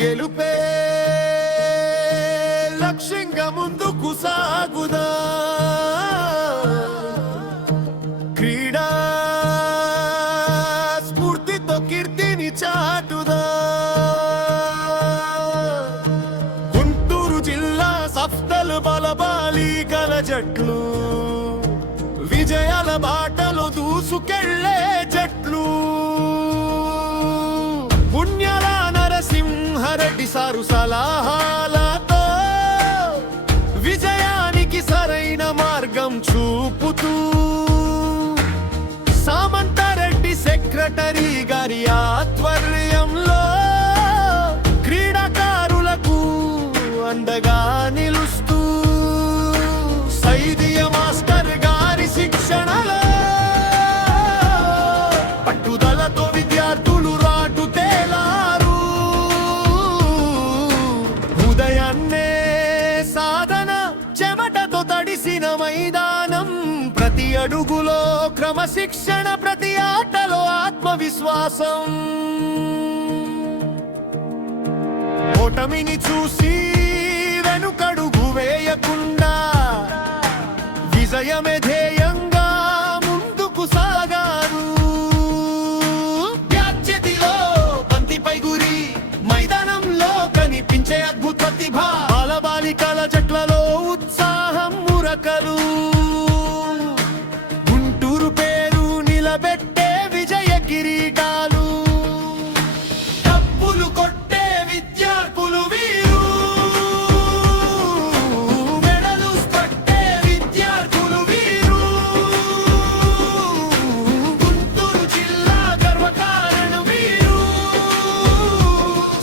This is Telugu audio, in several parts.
గెలుపే లక్ష్యంగా ముందుకు సాగుదా. క్రీడా స్ఫూర్తితో కీర్తిని చాటుదా. గుంటూరు జిల్లా సఫ్తలు బలబాలికల జట్లు, విజయాల బాటలో దూసుకెళ్లే జట్లు. పుణ్యాల నరసింహారెడ్డి సారు సలహాలతో విజయానికి సరైన మార్గం చూపుతూ, సామంతారెడ్డి సెక్రటరీ గారి ఆధ్వర్యంలో క్రీడాకారులకు అండగా నిలుస్తూ, సైదియ మాస్టర్ గారి శిక్షణలో పట్టుదలతో విద్యార్థులు రాటు తేలారు. ఉదయాన్నే సాధన, చెమటతో తడిసిన మైదానం, ప్రతి అడుగులో క్రమశిక్షణ, ప్రతి ఆటలో ఆత్మవిశ్వాసం. ఓటమిని చూసి వెనుకడుగు వేయకుండా, విజయమే ధ్యేయంగా ముందుకు సాగారు. వ్యాఖ్యతిలో బంతిపై గురి, మైదానంలో కనిపించే అద్భుత ప్రతిభ, బాలబాలికల జట్లలో ఉత్సాహం మురకలు. గుంటూరు పేరు నిలబెట్టే విజయ కిరీటాలు, డప్పులు కొట్టే విద్యార్థులు వీరు, మెడలు పట్టే విద్యార్థులు వీరు. గుంటూరు జిల్లా గర్వకారణం వీరు,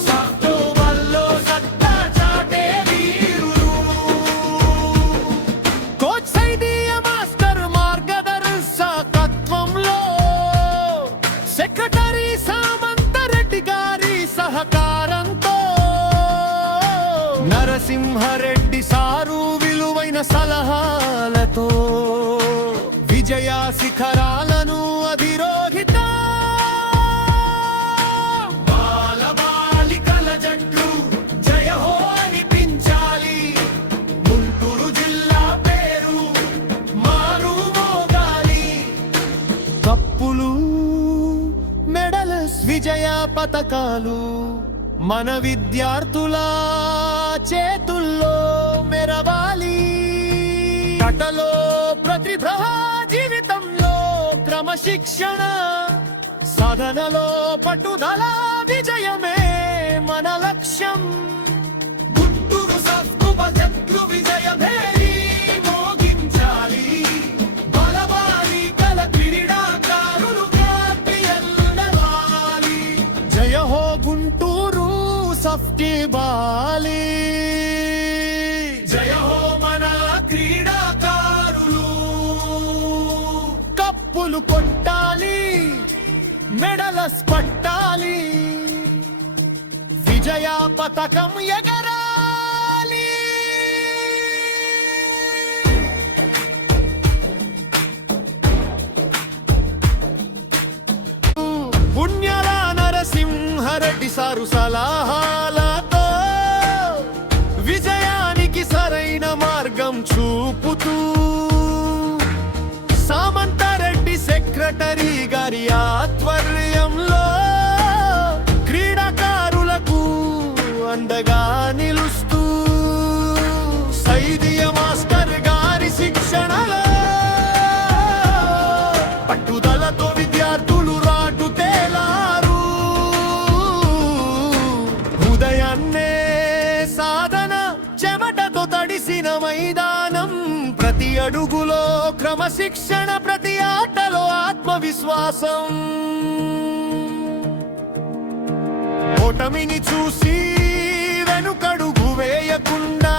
సాఫ్ట్బాల్లో సత్తా చాటే వీరులు. కోచ్ సైదియ మాస్టర్ మార్గదర్శకత్వంలో, సెక్రటరీ సామంతరెడ్డి గారి సహకారంతో, నరసింహారెడ్డి సారు విలువైన సలహాలతో విజయ శిఖరాలను అధిరోహిత. బాలబాలికల జట్లు జయ హో అనిపించాలి, గుంటూరు జిల్లా పేరు మారు మోగాలి. కప్పులు, మెడల్స్, విజయ పతకాలు మన విద్యార్థుల చేతుల్లో మెరవాలి. కటలో ప్రతిభ, జీవితంలో క్రమశిక్షణ, సాధనలో పట్టుదల, విజయమే మన లక్ష్యం. గుంటూరు సఫ్తుబ జట్లు విజయమేరి మోగించాలి, బలబాలికల క్రీడాకారులు ఖ్యాతియన్నవాలి. జయ హో గుంటూరు సఫ్టీ బాలి, జయ హో మన క్రీడాకారులు. కప్పులు కొట్టాలి, మెడలస్ పట్టాలి, విజయ పతకం ఎగరాలి. పుణ్యాల నరసింహారెడ్డి సారు సలహాలతో విజయానికి సరైన మార్గం చూపుతూ, సామంతారెడ్డి సెక్రటరీ గారి ఆధ్వర్యంలో క్రీడాకారులకు అండగా నిలుస్తూ, సైదియ మాస్టర్ గారి శిక్షణలో పట్టుదలతో విద్యార్థులు రాటు తేలారు. ఉదయాన్నే సాధన, చెమటతో తడిసిన మైదానం, ప్రతి అడుగులో క్రమశిక్షణ, ప్రతి ఆటలో ఆత్మవిశ్వాసం. ఓటమిని చూసి వెనుకడుగు వేయకుండా,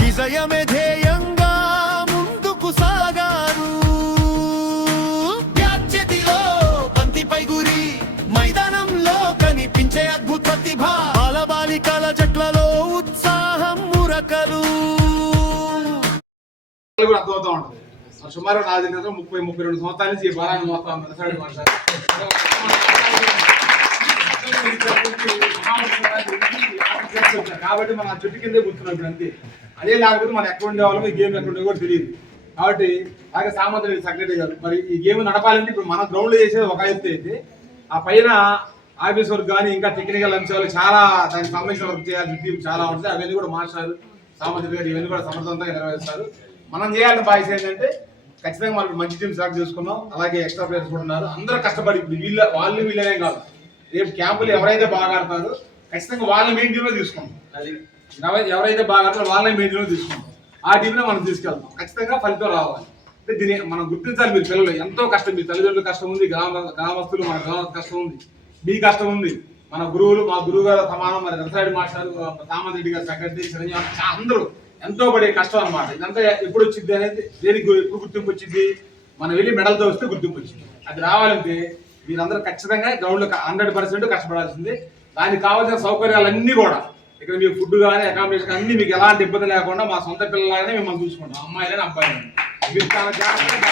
విజయమే ధ్యేయంగా ముందుకు సాగారు. వ్యాఖ్యతిలో బంతిపై గురి, మైదానంలో కనిపించే అద్భుత ప్రతిభ, బాలబాలికల జట్లలో ఉత్సాహం మురకలు. అర్థమవుతా ఉంటుంది. సుమారు నాది 30-32 సంవత్సరాల నుంచి ఈ బలాన్ని మొత్తం చేసి వచ్చాం కాబట్టి మనం ఆ చెట్టు కిందే కూర్చున్నాం ఇప్పుడు అంతే. అదే లేకపోతే మనం ఎక్కడ ఉండేవాళ్ళం, ఈ గేమ్ ఎక్కడ ఉండేవి కూడా తెలియదు. కాబట్టి అలాగే సామంత్ సెక్రటరీ గారు మరి ఈ గేమ్ నడపాలంటే ఇప్పుడు మన గ్రౌండ్ లో చేసేది ఒక ఎత్తు అయితే ఆ పైన ఆఫీస్ వర్క్ కానీ ఇంకా టెక్నికల్ అంశాలు చాలా దానికి సంబంధించిన వర్క్ చేయాల్సిన టీం చాలా ఉంటుంది. అవన్నీ కూడా మాస్టర్ సామంత్ గారు ఇవన్నీ కూడా సమర్థవంతంగా నెరవేరుస్తారు. మనం చేయాల్సిన బాధ్యత ఏంటంటే ఖచ్చితంగా మనం మంచి టీం సెలెక్ట్ చేసుకున్నాం. అలాగే ఎక్స్ట్రా ప్లేయర్స్ కూడా ఉన్నారు. అందరూ కష్టపడి ఇప్పుడు వీళ్ళనే కాదు, రేపు క్యాంపులు ఎవరైతే బాగా ఆడతారో ఖచ్చితంగా వాళ్ళ మెయిన్ టీంలో తీసుకుంటాం. అది ఎవరైతే బాగా ఆడతారో వాళ్ళ మెయిన్ టీంలో తీసుకుంటాం. ఆ టీంలో మనం తీసుకెళ్తాం. ఖచ్చితంగా ఫలితం రావాలి. అంటే దీన్ని మనం గుర్తించాలి. మీరు పిల్లలు ఎంతో కష్టం, మీ తల్లిదండ్రులు కష్టం ఉంది, గ్రామస్తులు మన గ్రామ కష్టం ఉంది, మీ కష్టం ఉంది, మన గురువులు మా గురువు గారు సమానం, మరి రసారెడ్డి మాస్టర్, సామంత్ రెడ్డి గారు సెక్రటరీ, చిరంజీవి అందరూ ఎంతో పడే కష్టం అనమాట. ఇదంతా ఎప్పుడు వచ్చింది అనేది దేనికి ఎప్పుడు గుర్తింపు వచ్చింది, మనం వెళ్ళి మెడల్తో వస్తే గుర్తింపు వచ్చింది. అది రావాలంటే మీరందరూ ఖచ్చితంగా గ్రౌండ్లో 100% కష్టపడాల్సిందే. దానికి కావాల్సిన సౌకర్యాలన్నీ కూడా ఇక్కడ మీ ఫుడ్ కానీ అకామిడేషన్ అన్ని మీకు ఎలాంటి ఇబ్బంది లేకుండా మా సొంత పిల్లలాగానే మిమ్మల్ని చూసుకుంటాం, అమ్మాయిలని అబ్బాయిలని. మీరు చాలా జాగ్రత్తగా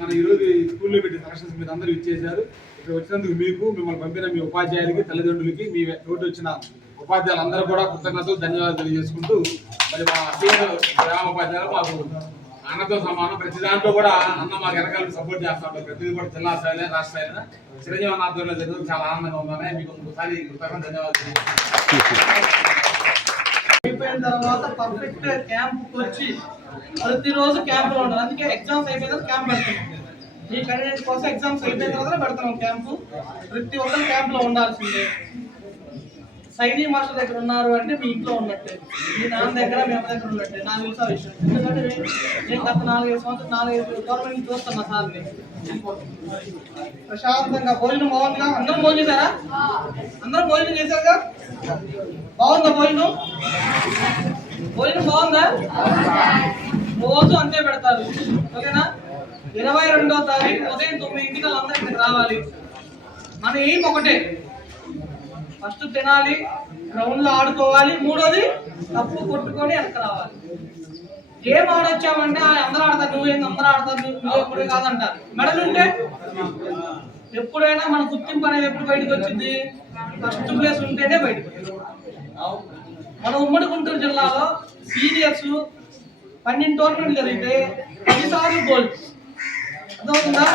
మన ఈరోజు స్కూల్లో పెట్టి సెలక్షన్స్ మీరు అందరూ ఇచ్చేశారు. ఇక్కడ వచ్చినందుకు మీకు, మిమ్మల్ని పంపిన మీ ఉపాధ్యాయులకి, తల్లిదండ్రులకి, మీ తోటి వచ్చిన ఉపాధ్యాయులందరూ కూడా కృతజ్ఞతలు ధన్యవాదాలు తెలియజేసుకుంటూ మరి మా గ్రామ ఉపాధ్యాయులు మాకు అన్నతో సమానం. ప్రతి దాంట్లో కూడా అన్న మాకు వెనకాల సపోర్ట్ చేస్తాం. ప్రతిదీ కూడా జిల్లా స్థాయిలో రాష్ట్ర స్థాయిలో చిరంజీవి అన్న ఆధ్వర్యంలో జరిగింది. చాలా ఆనందంగా ఉందని మీకు ఒకసారి కృతజ్ఞత ధన్యవాదాలు. అయిపోయిన తర్వాత పర్ఫెక్ట్ క్యాంప్ వచ్చి ప్రతిరోజు క్యాంపులో ఉండాలి. అందుకే ఎగ్జామ్స్ అయిపోయిన తర్వాత క్యాంప్ పెడుతున్నాం. ఈ కండిడేట్ కోసం ఎగ్జామ్స్ అయిపోయిన తర్వాత పెడుతున్నాం క్యాంపు. ప్రతి ఒక్కరు క్యాంపులో ఉండాల్సిందే. సైనిక మాస్టర్ దగ్గర ఉన్నారు అంటే మీ ఇంట్లో ఉన్నట్టే, మీ నాన్న దగ్గర మీ అమ్మ దగ్గర ఉన్నట్టే. నాకు తెలుసా విషయం. ఎందుకంటే నేను గత 4-5 సంవత్సరాలు గవర్నమెంట్ నుంచి చూస్తున్నా సార్ని. ప్రశాంతంగా భోజనం బాగుందిగా? అందరూ భోజనం చేశారా? అందరూ భోజనం చేశారుగా? బాగుందా భోజనం? భోజనం బాగుందా? రోజు అంతే పెడతారు, ఓకేనా? 22వ తారీఖు ఉదయం 9 అందరూ ఇక్కడికి రావాలి. మన ఏం ఒకటే, ఫస్ట్ తినాలి, గ్రౌండ్ లో ఆడుకోవాలి, మూడోది తప్పు కొట్టుకొని వెనక రావాలి. గేమ్ ఆడొచ్చామంటే అందరూ ఆడతారు, నువ్వేంది అందరూ ఆడతారు, నువ్వు ఎప్పుడే కాదంటారు. మెడల్ ఉంటే ఎప్పుడైనా మన గుర్తింపు అనేది ఎప్పుడు బయటకు వచ్చింది? ఫస్ట్ ప్లేస్ ఉంటేనే బయటకు వచ్చింది. మన ఉమ్మడి గుంటూరు జిల్లాలో సీనియర్స్ 12 టోర్నమెంట్ జరిగితే 10 సార్లు గోల్డ్. అర్థమవుతుందా?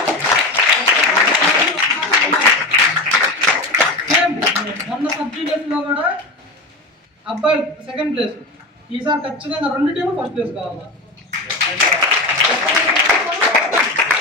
మొన్న సబ్ జూనియర్స్ లో కూడా అబ్బాయి సెకండ్ ప్లేస్. ఈసారి ఖచ్చితంగా 2 టీంలు ఫస్ట్ ప్లేస్ కావాలి.